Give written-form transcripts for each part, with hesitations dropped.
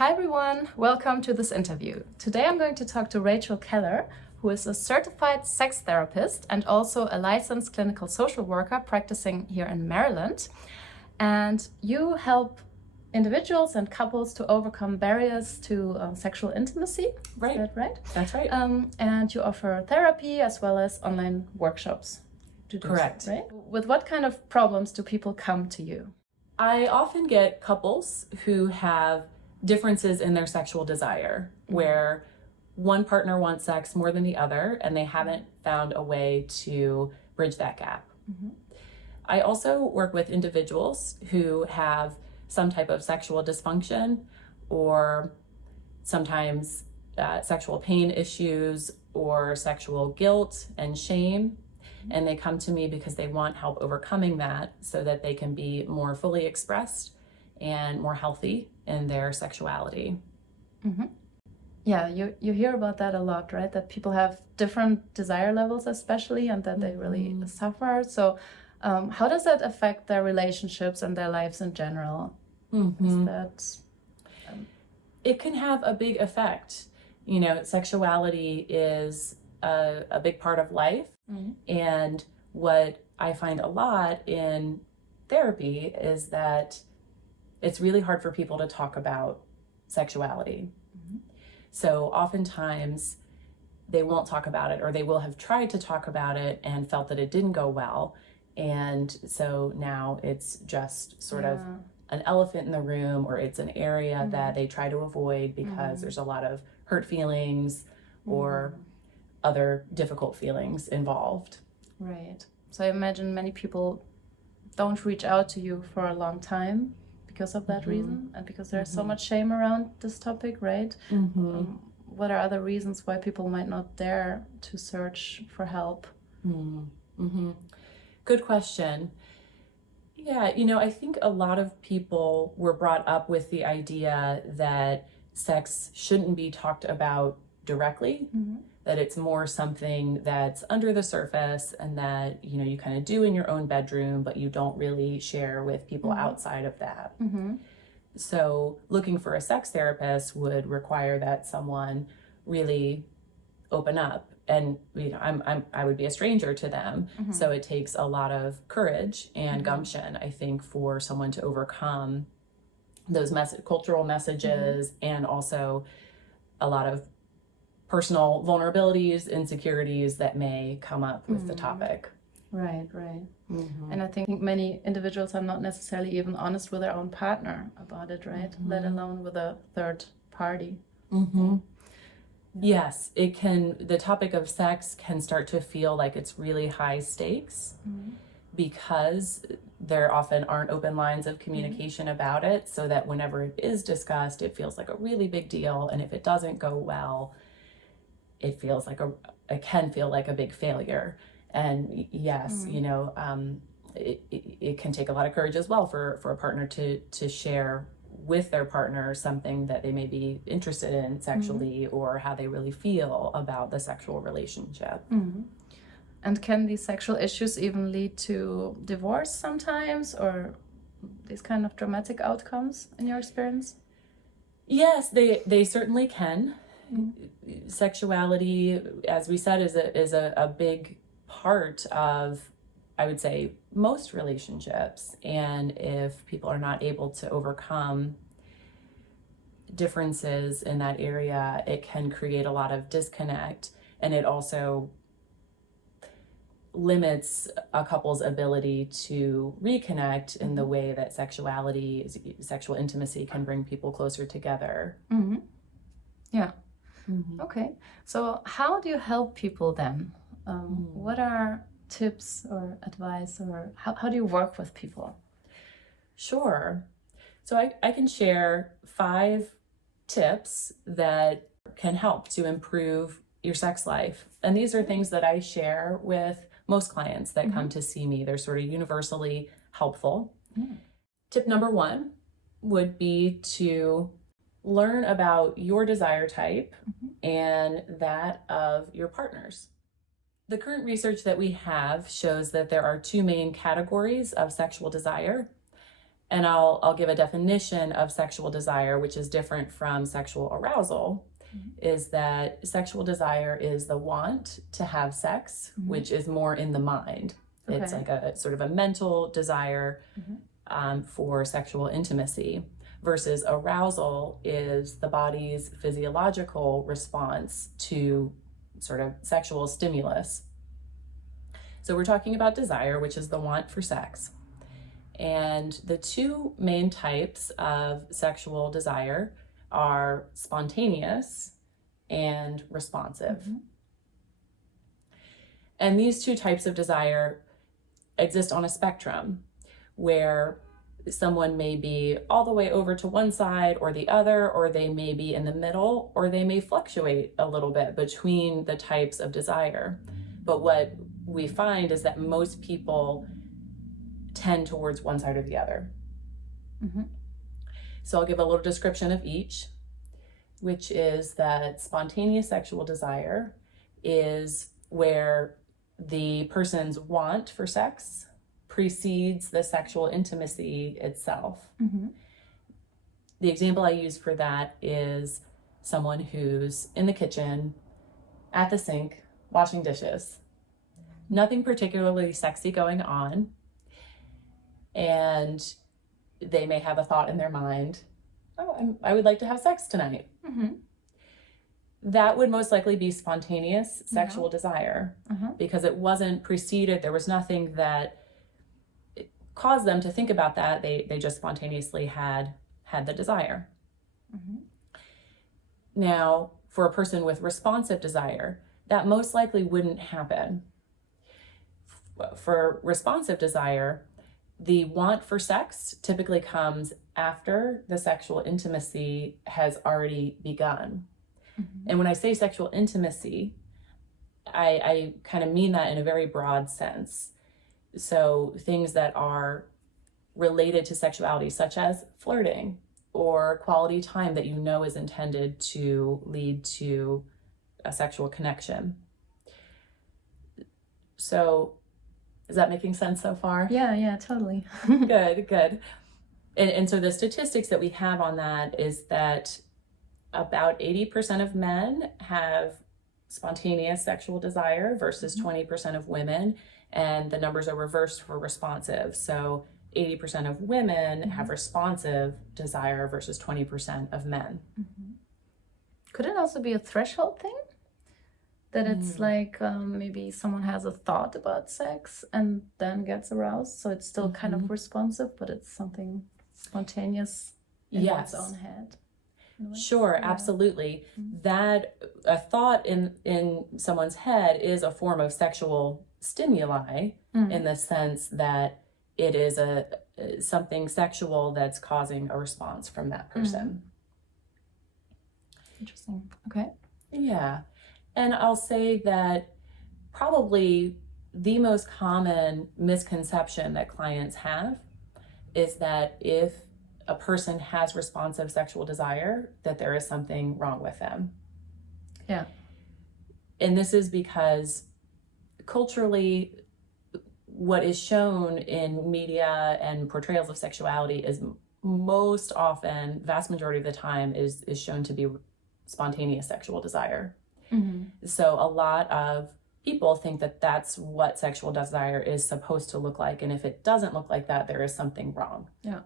Hi everyone, welcome to this interview. Today I'm going to talk to Rachel Keller, who is a certified sex therapist and also a licensed clinical social worker practicing here in Maryland. And you help individuals and couples to overcome barriers to sexual intimacy. Right. Is that right? That's right. And you offer therapy as well as online workshops to do Correct. so, right? With what kind of problems do people come to you? I often get couples who have differences in their sexual desire, where one partner wants sex more than the other, and they haven't found a way to bridge that gap. I also work with individuals who have some type of sexual dysfunction or sometimes sexual pain issues or sexual guilt and shame. And they come to me because they want help overcoming that so that they can be more fully expressed and more healthy in their sexuality. Yeah, you hear about that a lot, right? That people have different desire levels especially, and that they really suffer. So how does that affect their relationships and their lives in general? Is that... It can have a big effect. You know, sexuality is a big part of life. And what I find a lot in therapy is that it's really hard for people to talk about sexuality. So oftentimes they won't talk about it, or they will have tried to talk about it and felt that it didn't go well. And so now it's just sort of an elephant in the room, or it's an area that they try to avoid because there's a lot of hurt feelings or other difficult feelings involved. Right. So I imagine many people don't reach out to you for a long time because of that reason, and because there's so much shame around this topic, right? What are other reasons why people might not dare to search for help? Good question. Yeah, you know, I think a lot of people were brought up with the idea that sex shouldn't be talked about directly, that it's more something that's under the surface and that, you know, you kind of do in your own bedroom, but you don't really share with people outside of that. So looking for a sex therapist would require that someone really open up, and you know, I would be a stranger to them. So it takes a lot of courage and gumption, I think, for someone to overcome those cultural messages and also a lot of personal vulnerabilities, insecurities that may come up with the topic. Right. And I think many individuals are not necessarily even honest with their own partner about it, right? Let alone with a third party. Yes, it can. The topic of sex can start to feel like it's really high stakes because there often aren't open lines of communication about it, so that whenever it is discussed, it feels like a really big deal. And if it doesn't go well, it feels like it can feel like a big failure. And yes, you know, it can take a lot of courage as well for a partner to share with their partner something that they may be interested in sexually, or how they really feel about the sexual relationship. And can these sexual issues even lead to divorce sometimes, or these kind of dramatic outcomes in your experience? Yes, they certainly can. Sexuality, as we said, is a big part of, I would say, most relationships. And if people are not able to overcome differences in that area, it can create a lot of disconnect. And it also limits a couple's ability to reconnect in the way that sexual intimacy can bring people closer together. Yeah. Okay. So how do you help people then? What are tips or advice, or how do you work with people? Sure. So I can share 5 tips that can help to improve your sex life. And these are things that I share with most clients that come to see me. They're sort of universally helpful. Tip number 1 would be to learn about your desire type and that of your partner's. The current research that we have shows that there are 2 main categories of sexual desire, And I'll give a definition of sexual desire, which is different from sexual arousal, is that sexual desire is the want to have sex, which is more in the mind. Okay. It's like a sort of a mental desire for sexual intimacy, versus arousal is the body's physiological response to sort of sexual stimulus. So we're talking about desire, which is the want for sex. And the two main types of sexual desire are spontaneous and responsive. And these two types of desire exist on a spectrum where someone may be all the way over to one side or the other, or they may be in the middle, or they may fluctuate a little bit between the types of desire. But what we find is that most people tend towards one side or the other. So I'll give a little description of each, which is that spontaneous sexual desire is where the person's want for sex precedes the sexual intimacy itself. The example I use for that is someone who's in the kitchen, at the sink, washing dishes. Nothing particularly sexy going on. And they may have a thought in their mind, oh, I would like to have sex tonight. That would most likely be spontaneous sexual desire, because it wasn't preceded, there was nothing that caused them to think about that. They just spontaneously had the desire. Now, for a person with responsive desire, that most likely wouldn't happen. For responsive desire, the want for sex typically comes after the sexual intimacy has already begun. And when I say sexual intimacy, I kind of mean that in a very broad sense. So things that are related to sexuality, such as flirting or quality time that you know is intended to lead to a sexual connection. So is that making sense so far? Yeah, totally. Good. And so the statistics that we have on that is that about 80% of men have spontaneous sexual desire versus 20% of women, and the numbers are reversed for responsive. So 80% of women have responsive desire versus 20% of men. Could it also be a threshold thing? That it's like maybe someone has a thought about sex and then gets aroused, so it's still kind of responsive, but it's something spontaneous in one's own head. Sure, absolutely. That a thought in someone's head is a form of sexual stimuli in the sense that it is something sexual that's causing a response from that person. Interesting. Okay. Yeah. And I'll say that probably the most common misconception that clients have is that if a person has responsive sexual desire, that there is something wrong with them. Yeah. And this is because culturally, what is shown in media and portrayals of sexuality is most often, vast majority of the time, is shown to be spontaneous sexual desire. So a lot of people think that that's what sexual desire is supposed to look like. And if it doesn't look like that, there is something wrong. Yeah.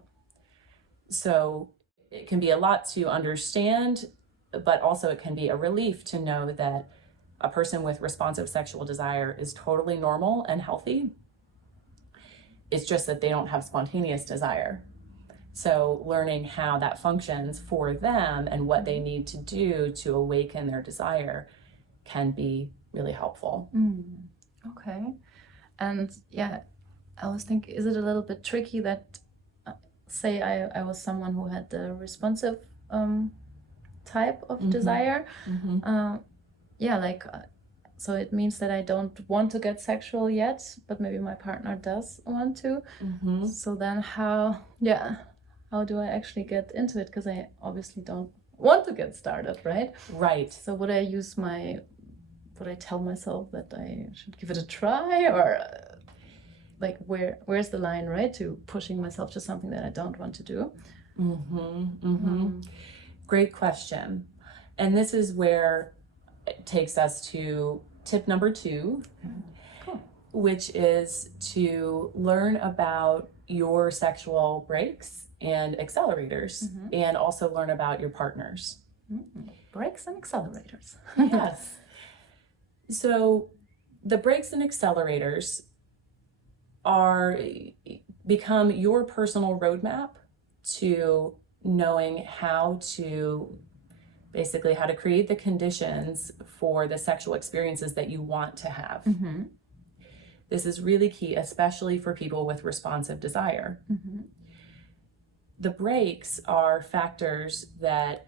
So it can be a lot to understand, but also it can be a relief to know that a person with responsive sexual desire is totally normal and healthy. It's just that they don't have spontaneous desire. So learning how that functions for them and what they need to do to awaken their desire can be really helpful. Okay. And yeah, I was thinking, is it a little bit tricky that, say I was someone who had the responsive type of desire? So it means that I don't want to get sexual yet, but maybe my partner does want to. So then how do I actually get into it? Because I obviously don't want to get started, right? Right. So would I tell myself that I should give it a try, or? like where's the line, right, to pushing myself to something that I don't want to do? Great question. And this is where it takes us to tip number 2, Cool. which is to learn about your sexual brakes and accelerators, and also learn about your partners. Brakes and accelerators. Yes. So the brakes and accelerators become your personal roadmap to knowing how to create the conditions for the sexual experiences that you want to have. This is really key, especially for people with responsive desire. The brakes are factors that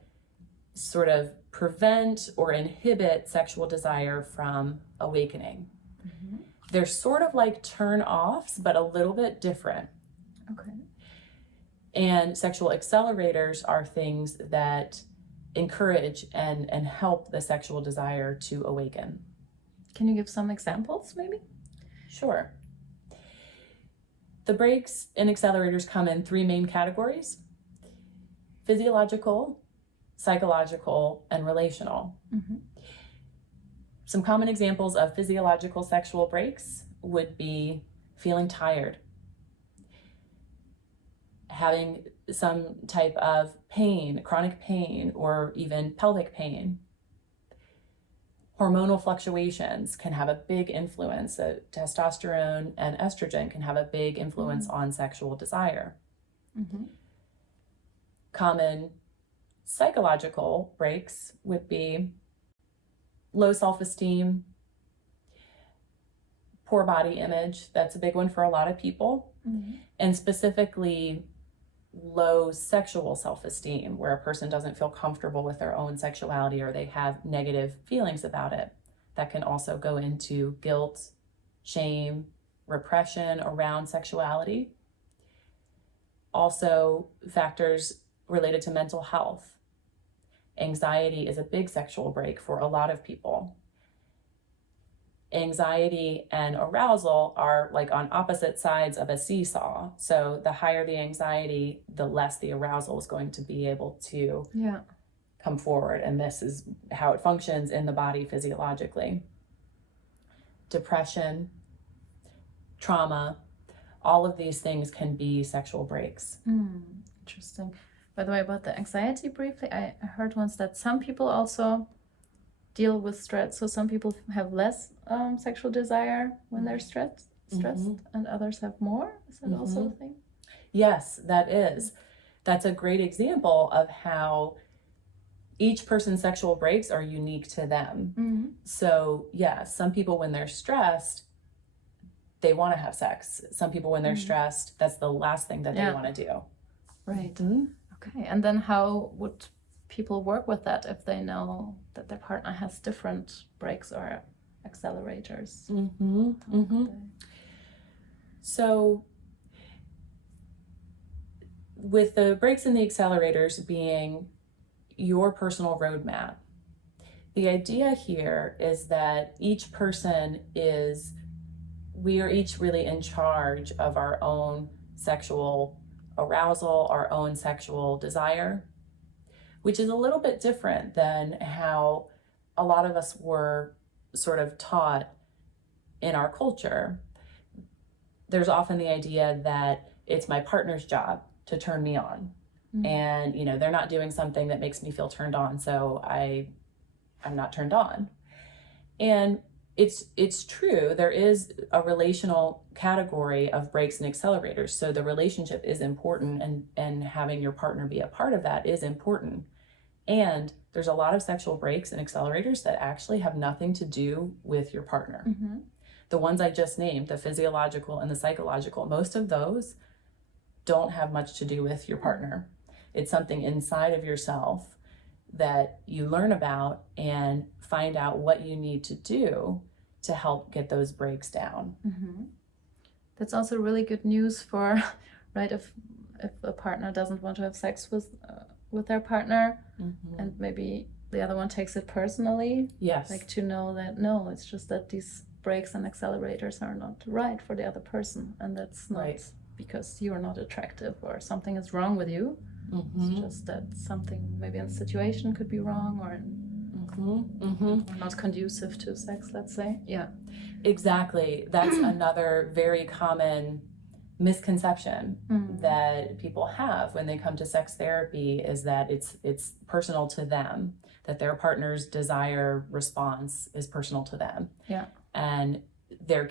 sort of prevent or inhibit sexual desire from awakening. They're sort of like turn-offs, but a little bit different. Okay. And sexual accelerators are things that encourage and help the sexual desire to awaken. Can you give some examples, maybe? Sure. The brakes and accelerators come in 3 main categories: physiological, psychological, and relational. Some common examples of physiological sexual brakes would be feeling tired, having some type of pain, chronic pain, or even pelvic pain. Hormonal fluctuations can have a big influence. So testosterone and estrogen can have a big influence on sexual desire. Common psychological brakes would be low self-esteem, poor body image. That's a big one for a lot of people. And specifically low sexual self-esteem, where a person doesn't feel comfortable with their own sexuality or they have negative feelings about it. That can also go into guilt, shame, repression around sexuality. Also, factors related to mental health. Anxiety is a big sexual brake for a lot of people. Anxiety and arousal are like on opposite sides of a seesaw. So the higher the anxiety, the less the arousal is going to be able to come forward. And this is how it functions in the body physiologically. Depression, trauma, all of these things can be sexual brakes. Interesting. By the way, about the anxiety briefly, I heard once that some people also deal with stress. So some people have less sexual desire when they're stressed, and others have more. Is that also a thing? Yes, that is. That's a great example of how each person's sexual brakes are unique to them. So yeah, some people when they're stressed, they want to have sex. Some people when they're stressed, that's the last thing that they want to do. Right. Okay. And then how would people work with that if they know that their partner has different brakes or accelerators? So with the brakes and the accelerators being your personal roadmap, the idea here is that we are each really in charge of our own sexual arousal, our own sexual desire, which is a little bit different than how a lot of us were sort of taught in our culture. There's often the idea that it's my partner's job to turn me on. And, they're not doing something that makes me feel turned on, so I'm not turned on. And it's true, there is a relational category of brakes and accelerators. So the relationship is important, and having your partner be a part of that is important. And there's a lot of sexual brakes and accelerators that actually have nothing to do with your partner. The ones I just named, the physiological and the psychological, most of those don't have much to do with your partner. It's something inside of yourself that you learn about and find out what you need to do to help get those brakes down. That's also really good news for, right, if a partner doesn't want to have sex with their partner, and maybe the other one takes it personally. Yes. Like to know that, no, it's just that these brakes and accelerators are not right for the other person, and that's not Right. because you're not attractive or something is wrong with you. It's just that something maybe in the situation could be wrong or not conducive to sex, let's say. Yeah. Exactly. That's another very common misconception that people have when they come to sex therapy, is that it's personal to them, that their partner's desire response is personal to them. Yeah. And there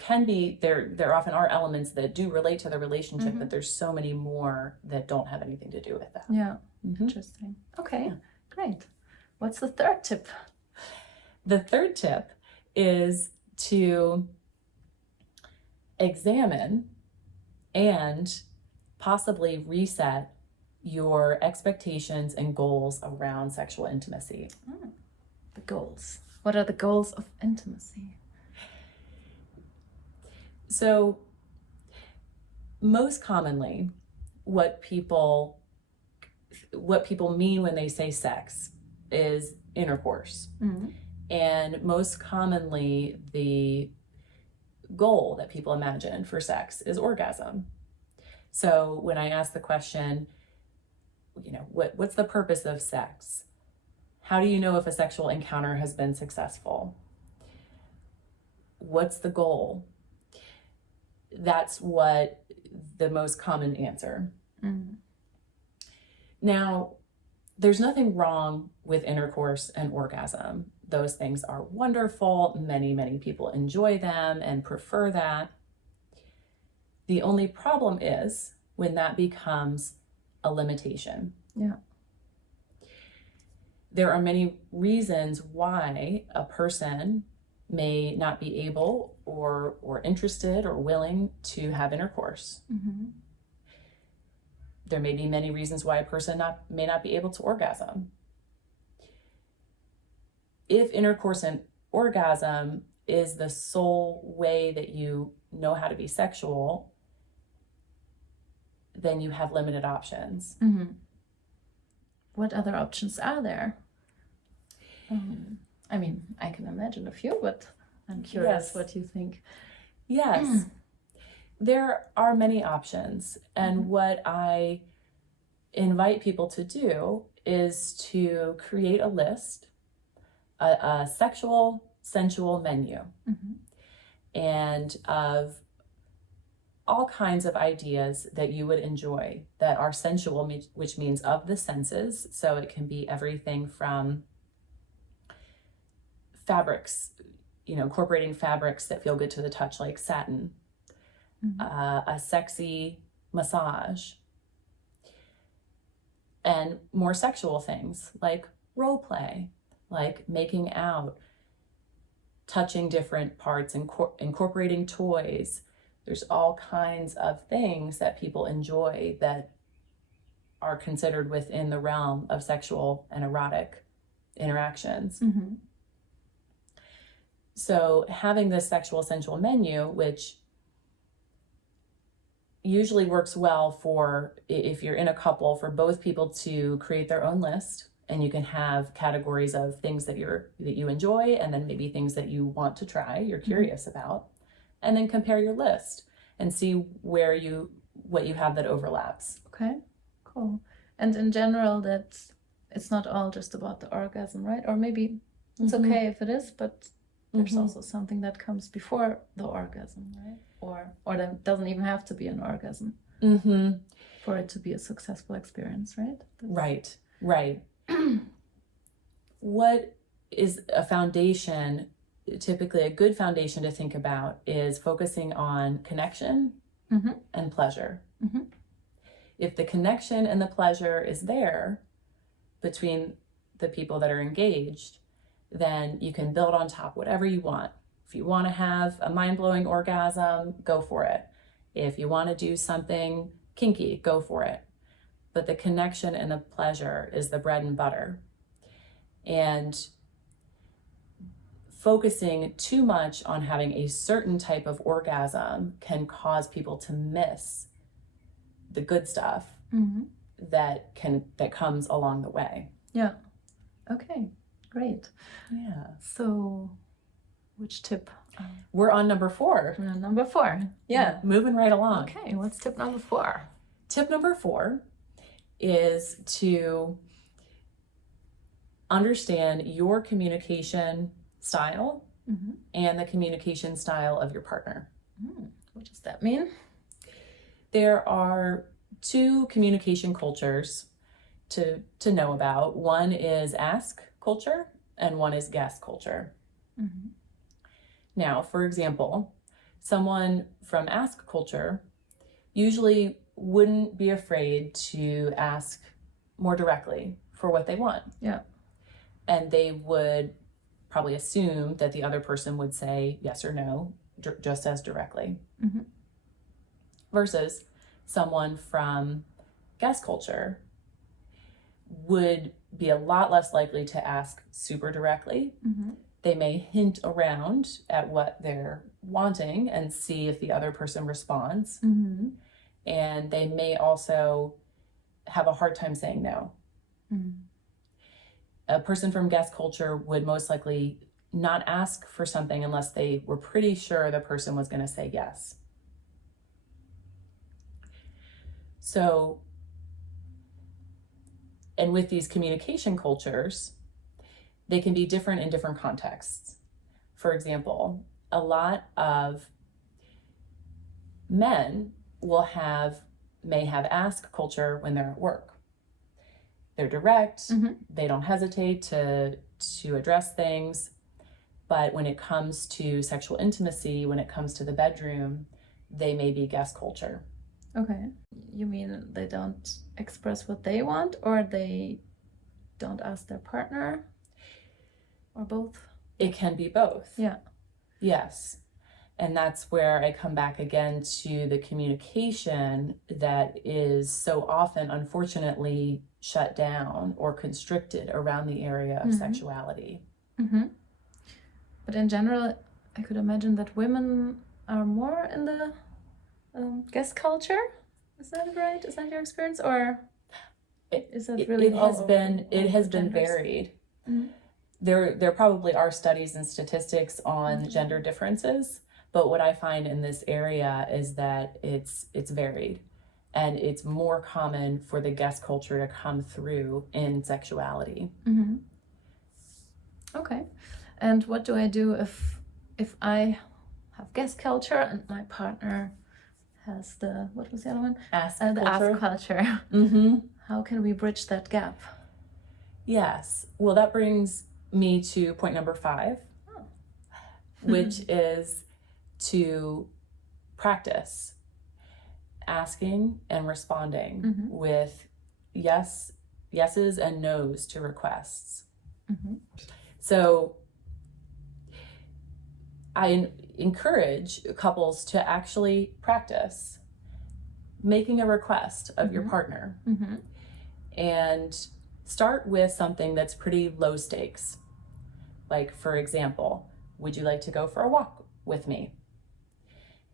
often are elements that do relate to the relationship, but there's so many more that don't have anything to do with that. Yeah. Interesting. Okay, great. What's the third tip? The third tip is to examine and possibly reset your expectations and goals around sexual intimacy. The goals. What are the goals of intimacy? So most commonly, what people mean when they say sex is intercourse. And most commonly, the goal that people imagine for sex is orgasm. So when I ask the question, what's the purpose of sex? How do you know if a sexual encounter has been successful? What's the goal? That's what the most common answer. Now, there's nothing wrong with intercourse and orgasm. Those things are wonderful. Many, many people enjoy them and prefer that. The only problem is when that becomes a limitation. Yeah. There are many reasons why a person may not be able or interested or willing to have intercourse. There may be many reasons why a person may not be able to orgasm. If intercourse and orgasm is the sole way that you know how to be sexual, then you have limited options. What other options are there? I mean, I can imagine a few, but I'm curious what you think. Yes, there are many options. And what I invite people to do is to create a list, a sexual, sensual menu, and of all kinds of ideas that you would enjoy that are sensual, which means of the senses. So it can be everything from fabrics, incorporating fabrics that feel good to the touch, like satin, a sexy massage, and more sexual things like role play, like making out, touching different parts, incorporating toys. There's all kinds of things that people enjoy that are considered within the realm of sexual and erotic interactions. So having this sexual sensual menu, which usually works well for, if you're in a couple, for both people to create their own list, and you can have categories of things that you enjoy, and then maybe things that you want to try, you're curious about, and then compare your list and see what you have that overlaps. Okay, cool. And in general, that it's not all just about the orgasm, right? Or maybe it's okay if it is, but there's also something that comes before the orgasm, right? Or that doesn't even have to be an orgasm for it to be a successful experience, right? Right. What is a foundation? Typically, a good foundation to think about is focusing on connection and pleasure. If the connection and the pleasure is there between the people that are engaged, then you can build on top whatever you want. If you want to have a mind-blowing orgasm, go for it. If you want to do something kinky, go for it. But the connection and the pleasure is the bread and butter. And focusing too much on having a certain type of orgasm can cause people to miss the good stuff that comes along the way. Yeah. Okay, great. Yeah. So which tip We're on number 4. Number 4. Yeah. Moving right along. Okay, what's tip number 4? Tip number 4 is to understand your communication style and the communication style of your partner. What does that mean? There are 2 communication cultures to know about. One is ask culture and one is guess culture. Now, for example, someone from ask culture usually wouldn't be afraid to ask more directly for what they want. Yeah. And they would probably assume that the other person would say yes or no just as directly. Versus someone from guess culture would be a lot less likely to ask super directly. They may hint around at what they're wanting and see if the other person responds. And they may also have a hard time saying no. A person from guest culture would most likely not ask for something unless they were pretty sure the person was going to say yes. So, and with these communication cultures, they can be different in different contexts. For example, a lot of men may have ask culture when they're at work. They're direct, they don't hesitate to address things, but when it comes to sexual intimacy, when it comes to the bedroom, they may be guess culture. Okay. You mean they don't express what they want, or they don't ask their partner, or both? It can be both. Yeah. Yes. And that's where I come back again to the communication that is so often, unfortunately, shut down or constricted around the area of sexuality. But in general, I could imagine that women are more in the guest culture. Is that right? Is that your experience, or is that really? It has been varied. There probably are studies and statistics on gender differences, but what I find in this area is that it's varied, and it's more common for the guest culture to come through in sexuality. Okay. And what do I do if I have guest culture and my partner has what was the other one? Ask the culture. ask culture. How can we bridge that gap? Yes. Well, that brings me to point number 5, which is to practice asking and responding with yeses and nos to requests. So I encourage couples to actually practice making a request of your partner and start with something that's pretty low stakes. Like, for example, would you like to go for a walk with me?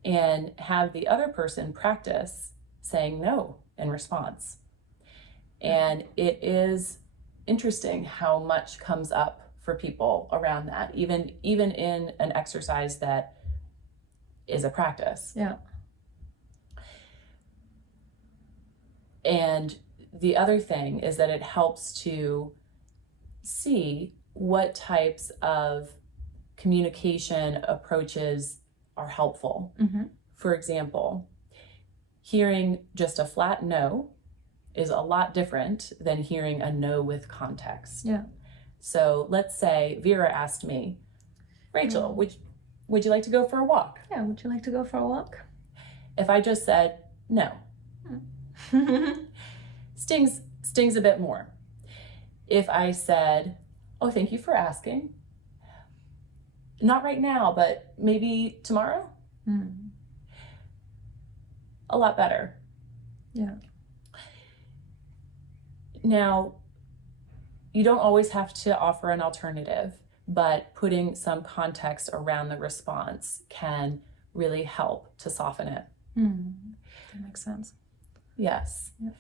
And have the other person practice saying no in response. And it is interesting how much comes up for people around that, even in an exercise that is a practice. Yeah. And the other thing is that it helps to see what types of communication approaches are helpful. For example, hearing just a flat no is a lot different than hearing a no with context. Yeah. So let's say Vera asked me, Rachel, would you like to go for a walk? Yeah, would you like to go for a walk? If I just said no, stings a bit more. If I said, oh, thank you for asking, not right now, but maybe tomorrow, a lot better. Yeah. Now, you don't always have to offer an alternative, but putting some context around the response can really help to soften it. That makes sense. Yes. Yeah.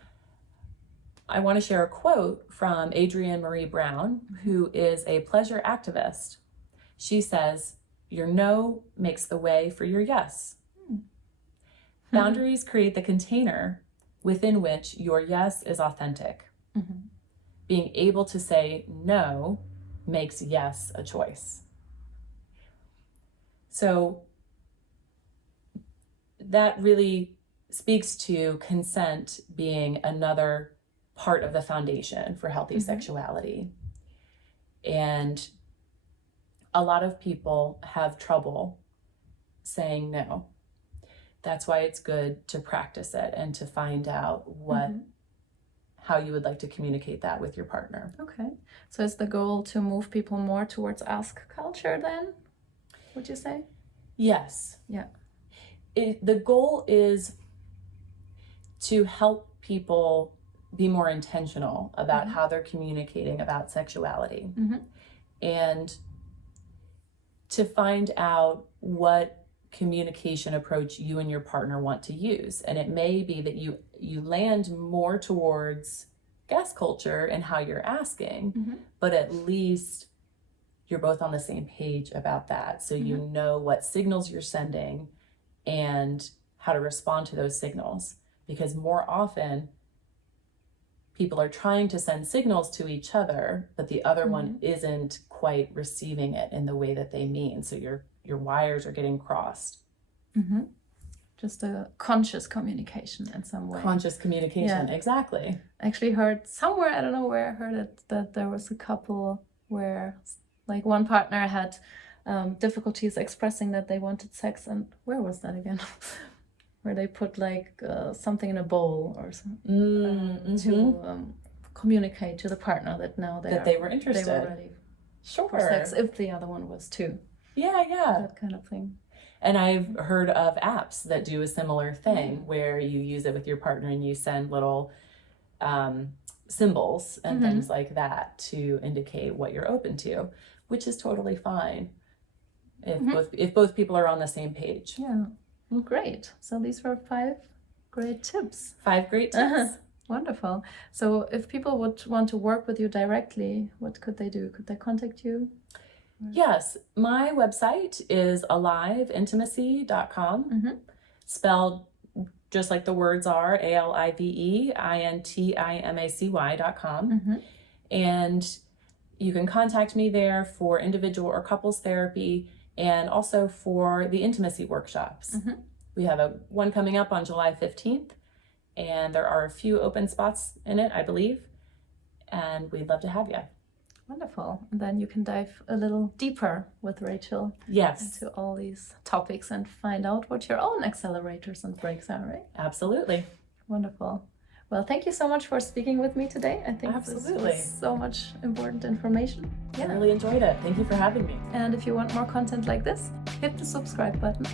I want to share a quote from Adrienne Marie Brown, who is a pleasure activist. She says, your no makes the way for your yes. Boundaries create the container within which your yes is authentic. Being able to say no makes yes a choice. So that really speaks to consent being another part of the foundation for healthy sexuality. And a lot of people have trouble saying no. That's why it's good to practice it and to find out how you would like to communicate that with your partner. Okay. So is the goal to move people more towards ask culture then, would you say? Yes. Yeah. The goal is to help people be more intentional about how they're communicating about sexuality. And to find out what communication approach you and your partner want to use. And it may be that you land more towards guest culture and how you're asking, but at least you're both on the same page about that. So you know what signals you're sending and how to respond to those signals. Because more often, people are trying to send signals to each other, but the other one isn't quite receiving it in the way that they mean. So your wires are getting crossed. Just a conscious communication in some way. Conscious communication, exactly. I actually heard somewhere, I don't know where I heard it, that there was a couple where like one partner had difficulties expressing that they wanted sex, and where was that again? Where they put like something in a bowl or something to communicate to the partner that now they were interested. They were ready for sex if the other one was too. Yeah. That kind of thing. And I've heard of apps that do a similar thing where you use it with your partner and you send little symbols and things like that to indicate what you're open to, which is totally fine if both people are on the same page. Yeah. Great. So these were 5 great tips. 5 great tips. Wonderful. So if people would want to work with you directly, what could they do? Could they contact you? Yes. My website is aliveintimacy.com, spelled just like the words are, ALIVEINTIMACY.com. And you can contact me there for individual or couples therapy, and also for the intimacy workshops. We have one coming up on July 15th, and there are a few open spots in it, I believe, and we'd love to have you. Wonderful. And then you can dive a little deeper with Rachel into all these topics and find out what your own accelerators and brakes are, right? Absolutely. Wonderful. Well, thank you so much for speaking with me today. I think this was so much important information. I really enjoyed it. Thank you for having me. And if you want more content like this, hit the subscribe button